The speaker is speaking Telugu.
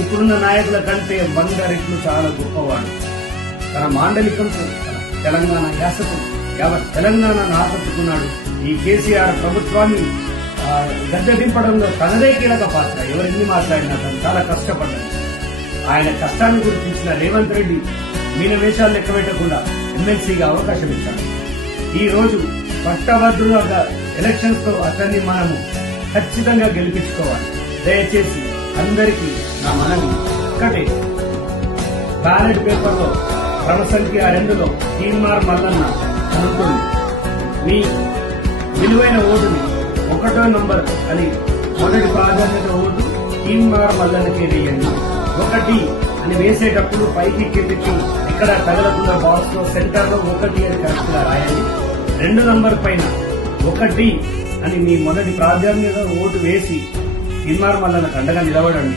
ఇప్పుడున్న నాయకుల కంటే 100 రెట్లు చాలా గొప్పవాడు. తన మాండలికంతో తెలంగాణ యాసతో యావత్ తెలంగాణను ఆకట్టుకున్నాడు. ఈ కేసీఆర్ ప్రభుత్వాన్ని గద్దె దింపడంలో తనదే కీలక పాత్ర. ఎవరిని మాట్లాడినా తను చాలా కష్టపడ్డాడు. ఆయన కష్టాన్ని గుర్తించిన రేవంత్ రెడ్డి మీన వేషాలు లెక్క పెట్టకుండా ఎమ్మెల్సీగా అవకాశం ఇచ్చాడు. ఈ రోజు పట్టభద్రులుగా ఎలక్షన్స్ తో అతన్ని మనము ఖచ్చితంగా గెలిపించుకోవాలి. దయచేసి అందరికీ నా మనవి ఒక్కటే, బ్యాలెట్ పేపర్ లో క్రమ సంఖ్య 2లో తీన్మార్ మల్లన్న అనుకుంది. మీ విలువైన ఓటుని 1వ నంబర్ అని మొదటి ప్రాధాన్యత ఓటు తీన్మార్ మల్లన్నకే వేయండి. 1 అని వేసేటప్పుడు పైకి కిందికి ఎక్కడ తగలకుండా బాక్స్ లో సెంటర్ లో 1 అని కరెక్ట్ గా రాయండి. 2 నంబర్ పైన 1 అని మీ మొదటి ప్రాధాన్యత ఓటు వేసి తీన్మార్ మల్లన్నకు అండగా నిలబడండి.